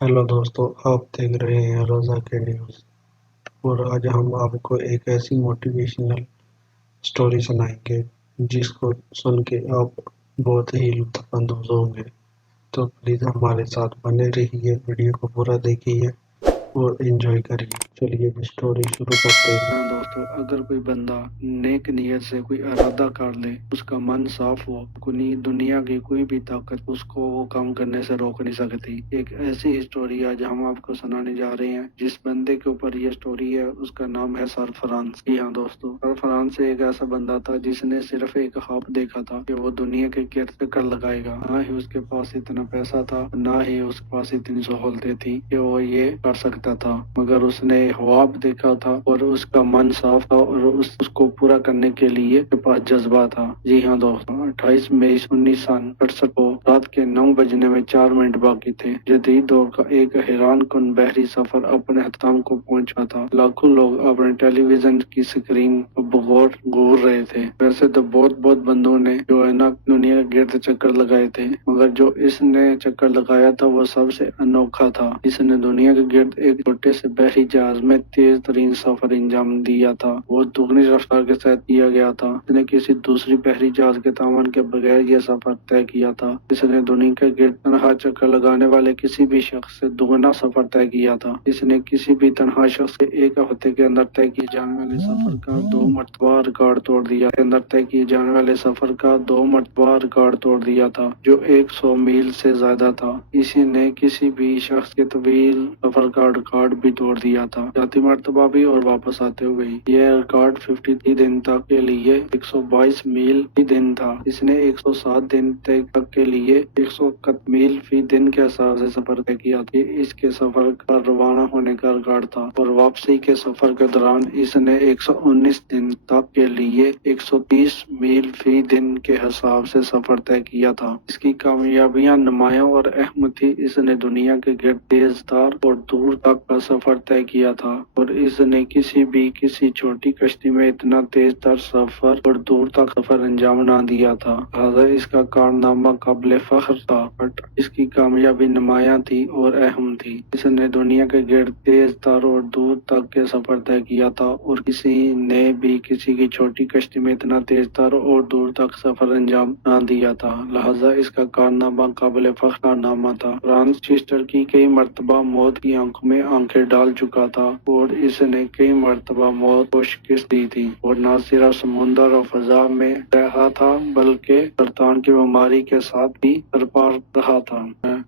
Hello दोस्तों, आप देख रहे हैं रोज़ा के न्यूज़। और आज हम आपको एक ऐसी मोटिवेशनल स्टोरी सुनाएंगे जिसको सुन के आप बहुत ही लुत्फ़अंदोज़ होंगे। तो प्लीज़ हमारे साथ बने रहिए, वीडियो को पूरा देखिए और एंजॉय करिए। चलिए स्टोरी शुरू करते हैं। हाँ दोस्तों, अगर कोई बंदा नेक नियत से कोई इरादा कर ले, उसका मन साफ हो, कोई दुनिया की कोई भी ताकत उसको वो काम करने से रोक नहीं सकती। एक ऐसी स्टोरी आज हम आपको सुनाने जा रहे हैं। जिस बंदे के ऊपर ये स्टोरी है उसका नाम है सरफराज। जी हाँ दोस्तों, सरफराज एक ऐसा बंदा था जिसने सिर्फ एक ख्वाब देखा था कि वो दुनिया के गिर्द चक्कर लगाएगा। ना ही उसके पास इतना पैसा था, ना ही उसके पास इतनी सहूलतें थी कि वो ये कर सकता था, मगर उसने ख्वाब देखा था और उसका मन साफ था और उसको पूरा करने के लिए उसके पास जज्बा था। जी हाँ दोस्तों, 28 मई 1968 को रात के 9 बजने में 4 मिनट बाकी थे। जदीद दौर का एक हैरान कुन बहरी सफर अपने अख्ताम को पहुंचा था। लाखों लोग अपने टेलीविजन की स्क्रीन पर बगौर घूर रहे थे। वैसे तो बहुत बहुत बंदों ने जो है ना दुनिया के गिर्द चक्कर लगाए थे, मगर जो इसने चक्कर लगाया था वो सबसे अनोखा था। इसने दुनिया के गिर्द एक छोटे से बहरी जहाज में तेज तरीन सफर अंजाम दिया था। वो दुगनी रफ्तार के साथ किया गया था। इसने किसी दूसरी बहरी जहाज के तामन के बगैर यह सफर तय किया था। इसने दुनिया के गिर्द तनहा चक्कर लगाने वाले किसी भी शख्स से दुगना सफर तय किया था। इसने किसी भी तनहा शख्स के एक हफ्ते के अंदर तय किए जाने वाले सफर का 2 मरतबा रिकॉर्ड तोड़ दिया। अंदर तय किए जाने वाले सफर का 2 मरतबा रिकॉर्ड तोड़ दिया था, जो 100 मील से ज्यादा था। इसी ने किसी भी शख्स के तवील सफर का रिकॉर्ड भी तोड़ दिया था, जाती मरतबा भी और वापस आते हुए। यह रिकॉर्ड 53 दिन तक के लिए 122 मील फी दिन था। इसने 107 दिन तक के लिए 161 मील फी दिन के हिसाब से सफर तय किया था। इसके सफर का रवाना होने का रिकॉर्ड था और वापसी के सफर के दौरान इसने 119 दिन तक के लिए 130 मील फी दिन के हिसाब से सफर तय किया था। इसकी कामयाबियां नुमायां और अहम थी। इसने दुनिया के गिर्द तेजदार और दूर तक का सफर तय किया था और इसने किसी छोटी कश्ती में इतना तेज तर सफर और दूर तक सफर अंजाम ना दिया था। लिहाजा इसका कारनामा काबिल फख्र था, बट इसकी कामयाबी नुमायां थी और अहम थी। इसने दुनिया के गिर्द तेज तर और दूर तक के सफर तय किया था और किसी ने भी किसी की छोटी कश्ती में इतना तेज तर और दूर तक सफर अंजाम ना दिया था। लिहाजा इसका कारनामा काबिल फख्र कारनामा था। फ्रांस सिस्टर की कई मरतबा मौत की आंखों में आंखें डाल चुका था और इसने कई मरतबा मौत को शिकस्त दी थी और न सिर्फ समुद्र और फजा में रहा था बल्कि सरतान की बीमारी के साथ भी सरपार रहा था।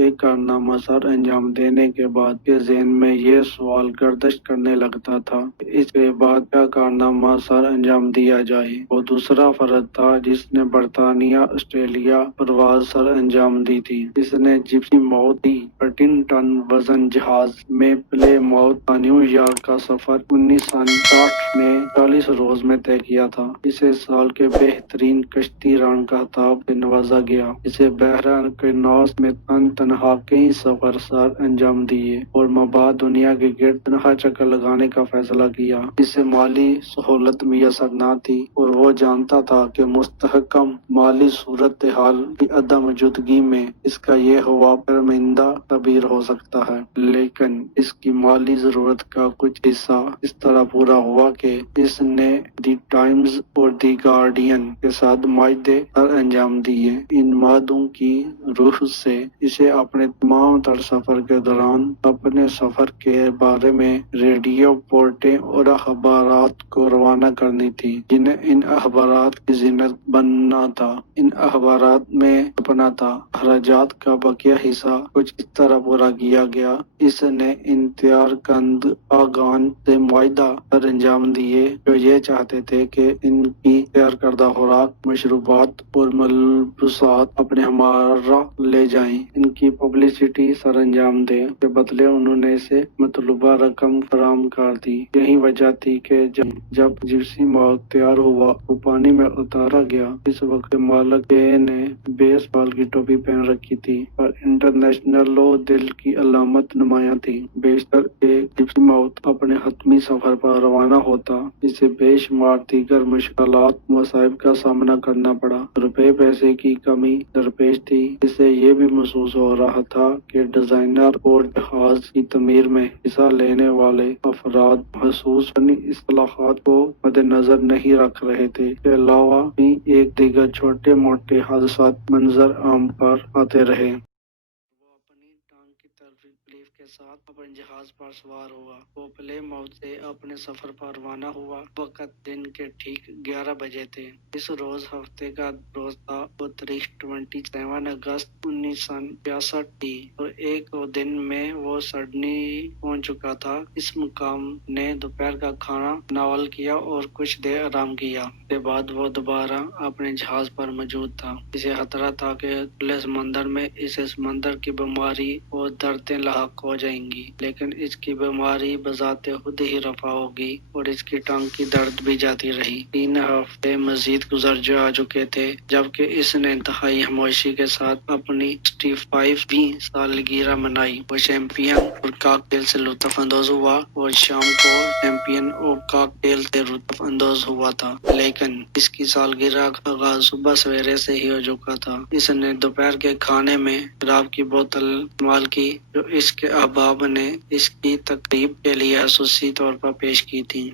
एक कारनामा सर अंजाम देने के बाद के ज़हन में ये सवाल गर्दिश करने लगता था, इसके बाद क्या कारनामा सर अंजाम दिया जाए। वो दूसरा फर्द था जिसने बरतानिया ऑस्ट्रेलिया प्रवास सर अंजाम दी थी। इसने जिप्सी मौत दी 13 टन वजन जहाज में प्ले मौत का न्यूयॉर्क का सफर 1960 में 40 रोज में तय किया था। इसे साल के बेहतरीन कश्ती रान का खिताब से नवाजा गया। इसे बहरा के नौस में तनहा कई सफर सर अंजाम दिए और मबाद दुनिया के गिर्द तनहा चक्कर लगाने का फैसला किया। इसे माली सहूलत मुयसर न थी और वो जानता था कि मुस्तहकम माली सूरत हाल की अदम मौजूदगी में इसका ये हुआ शर्मिंदा तबीर हो सकता है। लेकिन इसकी माली जरूरत का कुछ हिस्सा इस तरह पूरा हुआ कि इसने दी टाइम्स और दी गार्डियन के साथ मायदे सर अंजाम दिए। इन मादों की रूह से इसे अपने तमाम तर सफर के दौरान अपने सफर के बारे में रेडियो पोर्टे और अखबारात को रवाना करनी थी, जिन्हें इन अखबारात की जिन्नत बनना था। इन अखबारात में अपना था खराजात का बकिया हिस्सा कुछ इस तरह पूरा किया गया। इसने इंतजार कंद आगान से मुआहदा सर अंजाम दिए जो ये चाहते थे कि इनकी तैयार करदा खुराक, मशरूबात और मलबूसात अपने हमारा ले जाएं। इनकी पब्लिसिटी सर अंजाम दे के बदले उन्होंने इसे मतलूबा रकम फराम कर दी। यही वजह थी कि जब जिप्सी मौत तैयार हुआ वो पानी में उतारा गया। इस वक्त मालक ने बेसबॉल की टोपी पहन रखी थी और इंटरनेशनल लॉ وہ دل کی علامت نمایاں تھی۔ بیشتر ایک جپسی ماؤتھ اپنے حتمی سفر پر روانہ ہوتا، اسے بے شمار دیگر مشکلات مصائب کا سامنا کرنا پڑا۔ روپے پیسے کی کمی درپیش تھی۔ اسے یہ بھی محسوس ہو رہا تھا کہ ڈیزائنر اور جہاز کی تعمیر میں حصہ لینے والے افراد محسوس فنی اصطلاحات کو مد نظر نہیں رکھ رہے تھے۔ اس کے علاوہ بھی ایک دیگر چھوٹے موٹے حادثات منظر عام پر آتے رہے۔ وہ اپنی ٹانگ کی تکلیف کے ساتھ اپنے جہاز پر سوار ہوا۔ وہ پلے ماؤتھ سے اپنے سفر پر روانہ ہوا۔ وقت دن کے ٹھیک 11 بجے تھے۔ اس روز ہفتے کا روز تھا اور تاریخ 27 اگست 1966 تھی اور ایک دن میں وہ سڈنی پہنچ چکا تھا۔ اس مقام نے دوپہر کا کھانا ناول کیا اور کچھ دیر آرام کیا۔ اس کے بعد وہ دوبارہ اپنے جہاز پر موجود تھا۔ اسے خطرہ تھا کہ کھلے سمندر میں اسے سمندر کی بیماری اور دردیں لاحق ہو جائیں گی، لیکن اس کی بیماری بذات خود ہی رفع ہوگی اور اس کی ٹانگ کی درد بھی جاتی رہی۔ 3 ہفتے مزید گزر جا چکے تھے جبکہ اس نے انتہائی خاموشی کے ساتھ اپنی 65ویں سالگرہ منائی۔ وہ شیمپین اور کاکٹیل سے لطف اندوز ہوا اور شام کو شیمپین اور کاکٹیل سے لطف اندوز ہوا تھا، لیکن اس کی سالگرہ کا آغاز صبح سویرے سے ہی ہو چکا تھا۔ اس نے دوپہر کے کھانے میں شراب کی بوتل استعمال کی جو اس کے احباب نے اس کی تقریب کے لیے خصوصی طور پر پیش کی تھی۔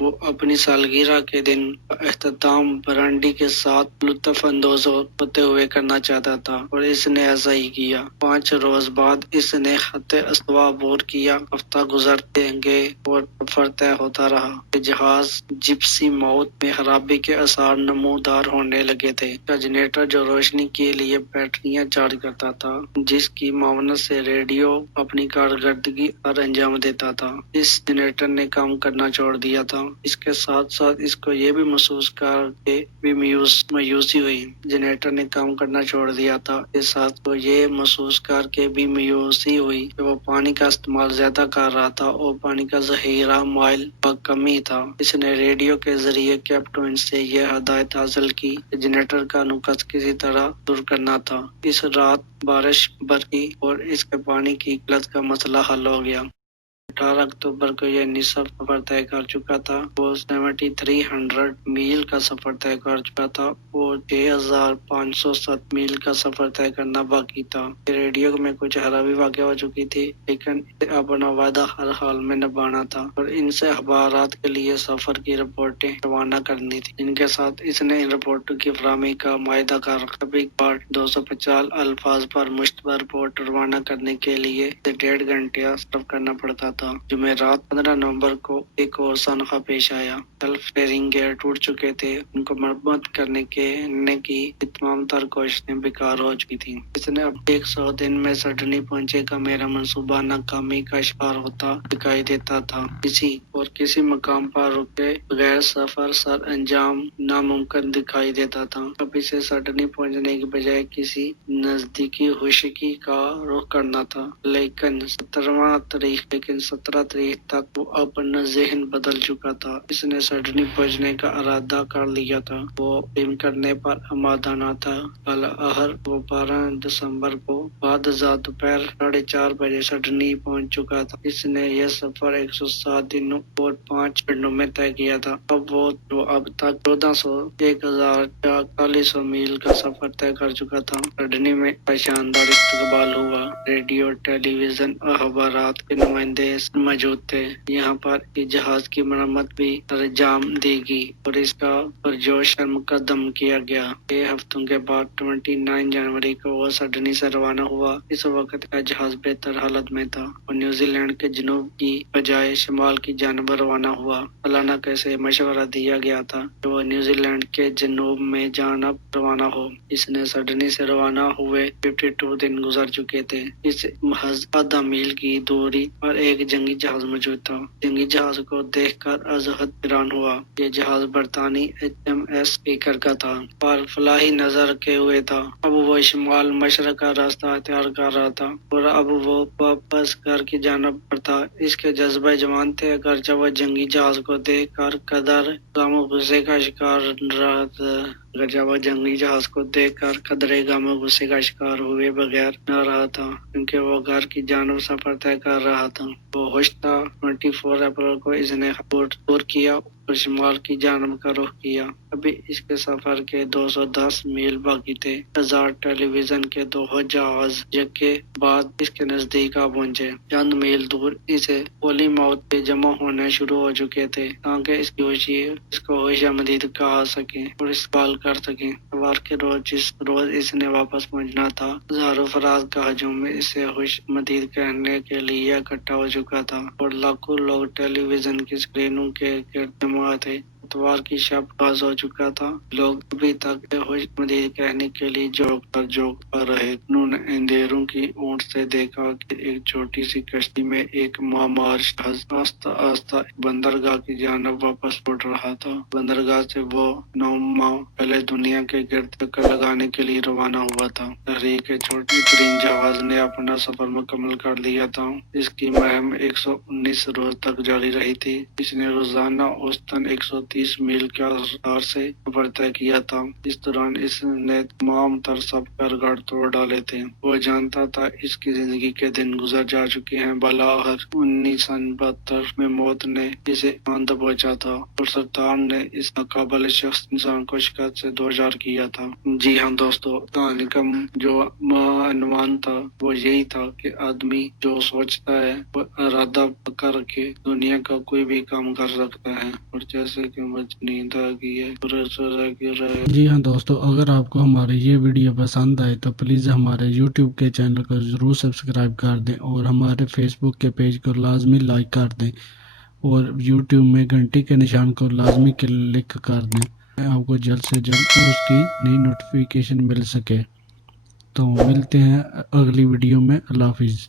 وہ اپنی سالگرہ کے دن کا اختتام برانڈی کے ساتھ لطف اندوز ہوتے ہوئے کرنا چاہتا تھا اور اس نے ایسا ہی کیا۔ 5 روز بعد اس نے خط استوا عبور کیا۔ ہفتہ گزرتے گئے اور سفر طے ہوتا رہا کہ جہاز جپسی ماؤتھ میں خرابی کے آثار نمودار ہونے لگے تھے۔ کا جنریٹر جو روشنی کے لیے بیٹریاں چارج کرتا تھا، جس کی معاونت سے ریڈیو اپنی کارکردگی پر انجام دیتا تھا، اس جنریٹر نے کام کرنا چھوڑ دیا تھا۔ اس کے ساتھ ساتھ اس کو یہ بھی محسوس کر کے بھی مایوسی ہوئی۔ جنریٹر نے کام کرنا چھوڑ دیا تھا۔ اس ساتھ کو یہ محسوس کر کے بھی مایوسی ہوئی کہ وہ پانی کا استعمال زیادہ کر رہا تھا اور پانی کا ذخیرہ مائل کا کم ہی تھا۔ اس نے ریڈیو کے ذریعے کیپٹن سے یہ ہدایت حاصل کی کہ جنریٹر کا نقص کسی طرح دور کرنا تھا۔ اس رات بارش برسی اور اس کے پانی کی قلت کا مسئلہ حل ہو گیا۔ 18 اکتوبر کو یہ نصف سفر طے کر چکا تھا۔ وہ 7300 میل کا سفر طے کر چکا تھا اور 6507 میل کا سفر طے کرنا باقی تھا۔ ریڈیو میں کچھ خرابی واقع ہو چکی تھی، لیکن اسے اپنا وعدہ ہر حال میں نبھانا تھا اور ان سے اخبارات کے لیے سفر کی رپورٹیں روانہ کرنی تھی، جن کے ساتھ اس نے ان رپورٹوں کی فراہمی کا معاہدہ کر رکھا۔ کبھی کبھار 250 الفاظ پر مشتمل رپورٹ روانہ کرنے کے لیے اسے 1.5 گھنٹہ صرف کرنا پڑتا تھا۔ جمعرات 15 نومبر کو ایک اور سانحہ پیش آیا۔ سیلف اسٹیئرنگ گیئر ٹوٹ چکے تھے، ان کو مرمت کرنے کی تمام تر کوششیں بیکار ہو چکی تھیں۔ اس نے اب 100 دن میں سڈنی پہنچنے کا میرا منصوبہ ناکامی کا شکار ہوتا دکھائی دیتا تھا۔ کسی مقام پر رکے بغیر سفر سر انجام ناممکن دکھائی دیتا تھا۔ اب اسے سڈنی پہنچنے کی بجائے کسی نزدیکی خشکی کا رخ کرنا تھا، لیکن 17 تاریخ تک وہ اپنا ذہن بدل چکا تھا۔ اس نے سڈنی پہنچنے کا ارادہ کر لیا تھا۔ وہ تسلیم کرنے پر آمادہ نہ تھا۔ بالآخر وہ 12 دسمبر کو بعد ازاں دوپہر 4:30 بجے سڈنی پہنچ چکا تھا۔ اس نے یہ سفر 107 دنوں اور 5 گھنٹوں میں طے کیا تھا۔ جو اب تک 14,400 میل کا سفر طے کر چکا تھا۔ سڈنی میں کا شاندار استقبال ہوا۔ ریڈیو، ٹیلی ویژن، اخبارات کے نمائندے موجود تھے۔ یہاں پر اس جہاز کی مرمت بھی سرانجام دی گئی اور اس کا پرجوش مقدم کیا گیا۔ 6 ہفتوں کے بعد 29 جنوری کو وہ سڈنی سے روانہ ہوا۔ اس وقت کا جہاز بہتر حالت میں تھا اور نیوزی لینڈ کے جنوب کی بجائے شمال کی جانب روانہ ہوا۔ سالانہ سے مشورہ دیا گیا تھا کہ وہ نیوزی لینڈ کے جنوب میں جانب روانہ ہو۔ اس نے سڈنی سے روانہ ہوئے 52 دن گزر چکے تھے۔ اس محض آدھا میل کی دوری پر ایک جنگی جہاز موجود تھا۔ جنگی جہاز کو دیکھ کر از حد حیران ہوا۔ یہ جہاز برطانوی HMS اسپیکر کا تھا، پر فلاحی نظر رکھے ہوئے تھا۔ اب وہ شمال مشرق کا راستہ اختیار کر رہا تھا اور اب وہ واپس گھر کی جانب پر تھا۔ اس کے جذبہ جوان تھے، اگرچہ وہ جنگی جہاز کو دیکھ کر قدر غم و غصے کا شکار رہا تھا۔ मगर जब वह जंगी जहाज को देखकर खतरे गम और गुस्से का शिकार हुए बगैर न रहा था, क्योंकि वो घर की जानब सफर तय कर रहा था। वो होश था। 24 अप्रैल को इसने दूर किया और शिमाल की जानब का रुख किया। अभी इसके सफर के 210 मील बाकी थे। 1000 टेलीविजन के 2 जहाज के बाद इसके नजदीक आ पहुंचे। चंद मील दूर इसे गोली मौत पे जमा होने शुरू हो चुके थे, ताकि इसको होश मदीद कहा सके और इस्तेमाल कर सके। सवार के रोज जिस रोज इसने वापस पहुंचना था, हजारों फराज का हजूम इसे होश मदीद कहने के लिए इकट्ठा हो चुका था और लाखों लोग टेलीविजन की स्क्रीनों के गिर्द जमा थे। इतवार की शब पास हो चुका था। लोग अभी तक होश मदीद कहने के लिए जोक पर रहे। उन्होंने अंधेरों की ऊंट से देखा कि एक छोटी सी कश्ती में एक मामार जहाज आस्ता आस्ता बंदरगाह की जानब वापस लौट रहा था। बंदरगाह से वो 9 माह पहले दुनिया के गिर्द चक्कर लगाने के लिए रवाना हुआ था। तहरीक के छोटे तरीन जहाज ने अपना सफर मुकम्मल कर लिया था। इसकी मुहिम 119 रोज तक जारी रही थी। इसने रोजाना औसतन 130 मील के रफ्तार से सफर तय किया था। इस दौरान इसने तमाम तर सब गड़ तोड़ डाले थे। वो जानता था इसकी जिंदगी के दिन गुजर जा चुके हैं। बलाहर 1972 में मौत ने इसे आंद पहुंचा था और सरतार ने इस नाकाबिल शख्स इंसान को शिकस्त से 2000 किया था। जी हाँ दोस्तों, कहानी का जो अनुमान था वो यही था कि आदमी जो सोचता है वो इरादा पक्का रखे, दुनिया का कोई भी काम कर सकता है। और जैसे कि मुझे नींद आ गई है। जी हाँ दोस्तों, अगर आपको हमारे ये वीडियो पसंद आए तो प्लीज़ हमारे YouTube के चैनल को ज़रूर सब्सक्राइब कर दें और हमारे Facebook के पेज को लाजमी लाइक कर दें और YouTube में घंटी के निशान को लाजमी क्लिक कर दें, आपको जल्द से जल्द उसकी नई नोटिफिकेशन मिल सके। तो मिलते हैं अगली वीडियो में। अल्लाह हाफिज़।